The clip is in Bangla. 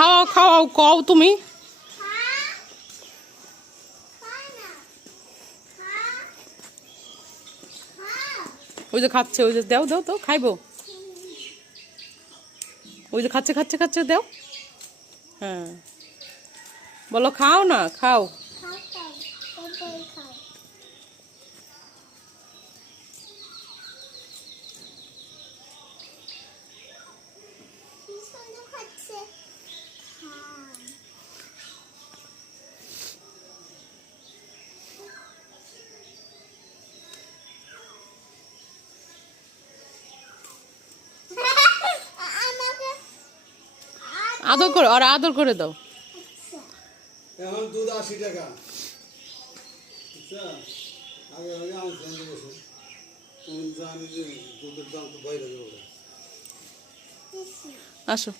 খাওয়াও খাওয়াও কও তুমি। ওই যে খাচ্ছে, ওই যে দাও দাও তো খাইবো। ওই যে খাচ্ছে খাচ্ছে খাচ্ছে দাও। হ্যাঁ বলো খাও না খাও। আদর করে, আর আদর করে দাও। এখন দুধ 80 টাকা, বুঝছা? আগে আগে আমার সঙ্গে বসে জানি যে দুধের দাম তো বাইরে যাবে। আসো।